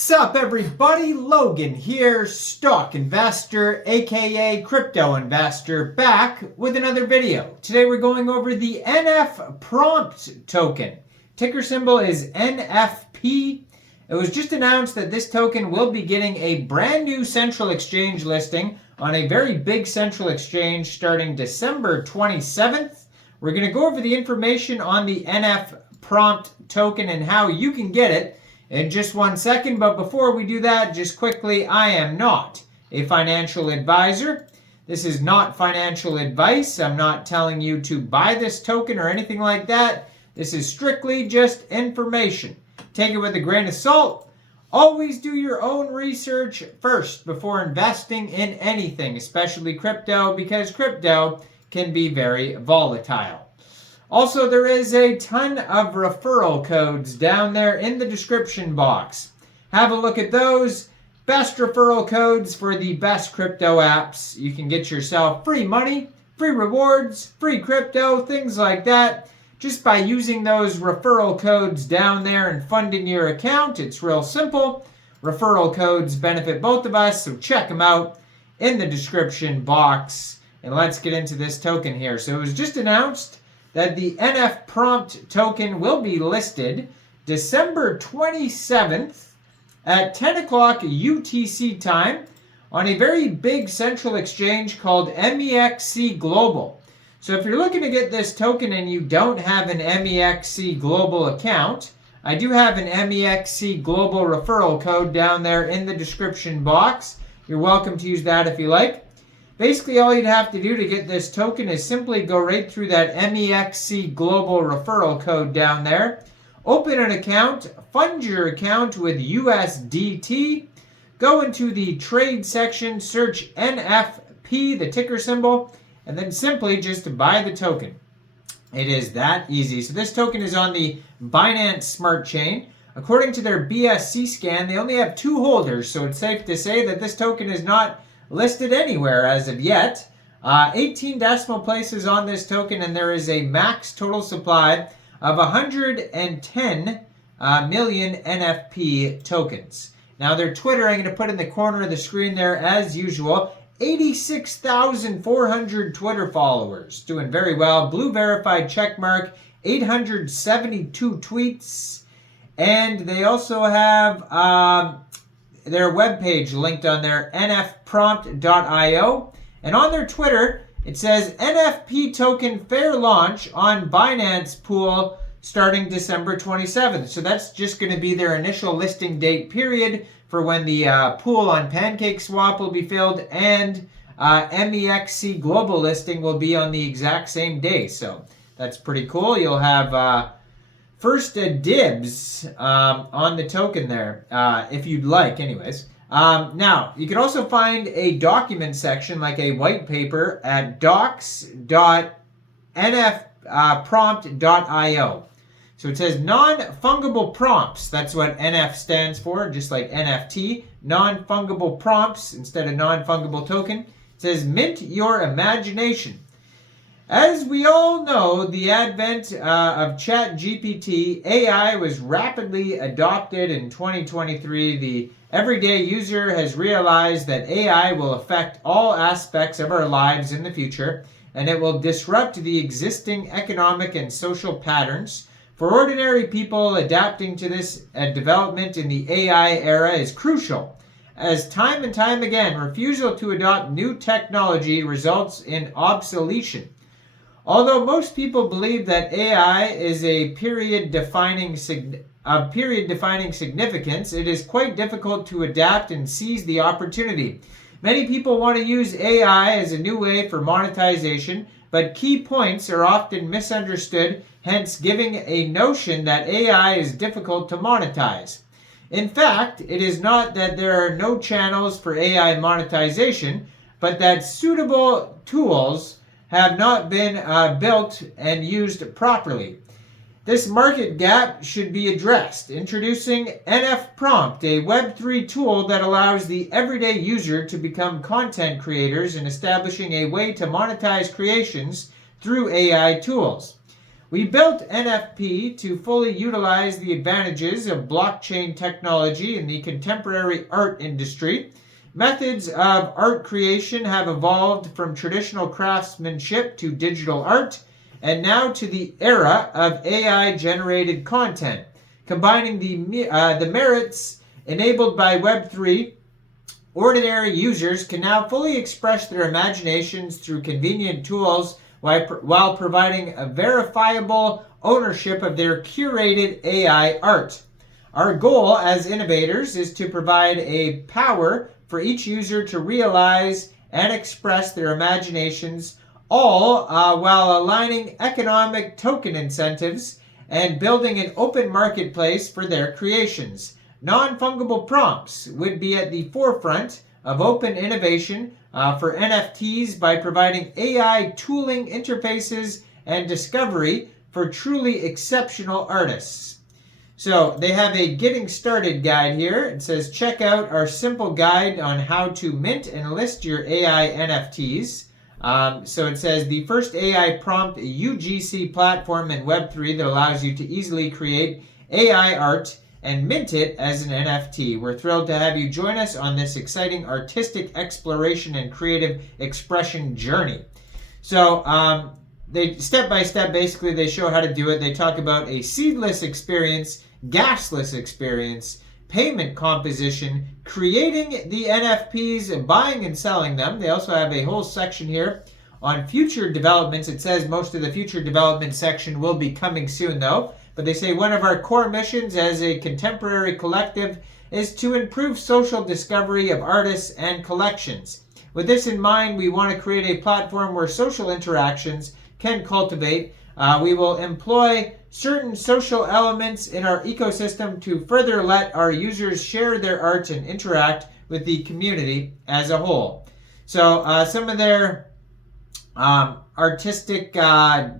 Sup everybody, Logan here, stock investor aka crypto investor, back with another video. Today we're going over the NFPrompt token. Ticker symbol is NFP. It was just announced that this token will be getting a brand new central exchange listing on a very big central exchange starting December 27th. We're going to go over the information on the NFPrompt token and how you can get it in just 1 second, but before we do that, just quickly, I am not a financial advisor. This is not financial advice. I'm not telling you to buy this token or anything like that. This is strictly just information. Take it with a grain of salt. Always do your own research first before investing in anything, especially crypto, because crypto can be very volatile. Also, there is a ton of referral codes down there in the description box. Have a look at those. Best referral codes for the best crypto apps. You can get yourself free money, free rewards, free crypto, things like that. Just by using those referral codes down there and funding your account. It's real simple. Referral codes benefit both of us, so check them out in the description box. And let's get into this token here. So it was just announced that the NFPrompt token will be listed December 27th at 10 o'clock UTC time on a very big central exchange called MEXC Global. So if you're looking to get this token and you don't have an MEXC Global account, I do have an MEXC Global referral code down there in the description box. You're welcome to use that if you like. Basically, all you'd have to do to get this token is simply go right through that MEXC Global referral code down there. Open an account, fund your account with USDT, go into the trade section, search NFP, the ticker symbol, and then simply just buy the token. It is that easy. So this token is on the Binance Smart Chain. According to their BSC scan, they only have 2 holders, so it's safe to say that this token is not listed anywhere as of yet. 18 decimal places on this token, and there is a max total supply of 110 million NFP tokens. Now their Twitter, I'm going to put in the corner of the screen there as usual. 86,400 Twitter followers. Doing very well. Blue verified checkmark. 872 tweets. And they also have their webpage linked on their NFPrompt.io. And on their Twitter, it says NFP token fair launch on Binance Pool starting December 27th. So that's just going to be their initial listing date period for when the pool on PancakeSwap will be filled, and MEXC Global listing will be on the exact same day. So that's pretty cool. You'll have first dibs on the token there, if you'd like, anyways. Now, you can also find a document section, like a white paper, at docs.nfprompt.io. So it says non-fungible prompts. That's what NF stands for, just like NFT. Non-fungible prompts instead of non-fungible token. It says mint your imagination. As we all know, the advent of ChatGPT, AI was rapidly adopted in 2023. The everyday user has realized that AI will affect all aspects of our lives in the future, and it will disrupt the existing economic and social patterns. For ordinary people, adapting to this development in the AI era is crucial, as time and time again, refusal to adopt new technology results in obsolescence. Although most people believe that AI is a period-defining significance, it is quite difficult to adapt and seize the opportunity. Many people want to use AI as a new way for monetization, but key points are often misunderstood, hence giving a notion that AI is difficult to monetize. In fact, it is not that there are no channels for AI monetization, but that suitable tools have not been built and used properly. This market gap should be addressed. Introducing NFPrompt, a Web3 tool that allows the everyday user to become content creators and establishing a way to monetize creations through AI tools. We built NFP to fully utilize the advantages of blockchain technology in the contemporary art industry. Methods of art creation have evolved from traditional craftsmanship to digital art, and now to the era of AI-generated content. Combining the merits enabled by Web3, ordinary users can now fully express their imaginations through convenient tools while providing a verifiable ownership of their curated AI art. Our goal as innovators is to provide a power for each user to realize and express their imaginations, all while aligning economic token incentives and building an open marketplace for their creations. Non-fungible prompts would be at the forefront of open innovation for NFTs by providing AI tooling interfaces and discovery for truly exceptional artists. So they have a getting started guide here. It says, check out our simple guide on how to mint and list your AI NFTs. So it says the first AI prompt UGC platform in Web3 that allows you to easily create AI art and mint it as an NFT. We're thrilled to have you join us on this exciting artistic exploration and creative expression journey. So they step by step, basically they show how to do it. They talk about a seedless experience, gasless experience, payment composition, creating the NFPs, buying and selling them. They also have a whole section here on future developments. It says most of the future development section will be coming soon though. But they say one of our core missions as a contemporary collective is to improve social discovery of artists and collections. With this in mind, we want to create a platform where social interactions can cultivate. We will employ certain social elements in our ecosystem to further let our users share their art and interact with the community as a whole. So some of their artistic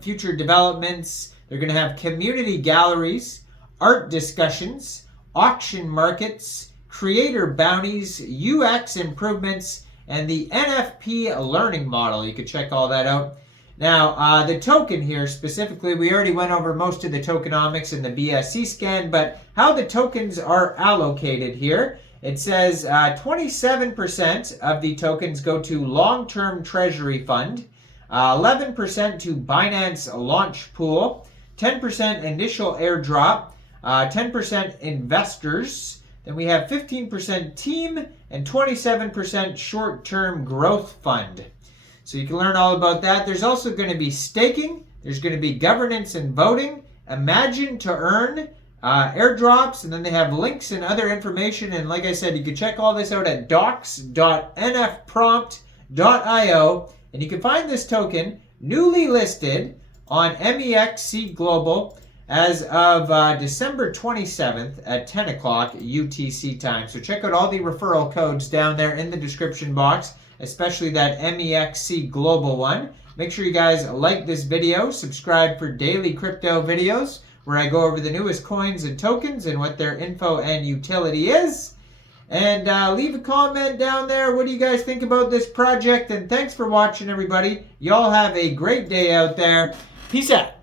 future developments, they're going to have community galleries, art discussions, auction markets, creator bounties, UX improvements, and the NFP learning model. You can check all that out. Now, the token here specifically, we already went over most of the tokenomics in the BSC scan, but how the tokens are allocated here. It says 27% of the tokens go to long-term treasury fund, 11% to Binance launch pool, 10% initial airdrop, 10% investors, then we have 15% team, and 27% short-term growth fund. So you can learn all about that. There's also going to be staking, there's going to be governance and voting, imagine to earn, airdrops, and then they have links and other information. And like I said, you can check all this out at docs.nfprompt.io, and you can find this token newly listed on MEXC Global as of December 27th at 10 o'clock UTC time. So check out all the referral codes down there in the description box, especially that MEXC Global one. Make sure you guys like this video, subscribe for daily crypto videos where I go over the newest coins and tokens and what their info and utility is. And leave a comment down there. What do you guys think about this project? And thanks for watching, everybody. Y'all have a great day out there. Peace out.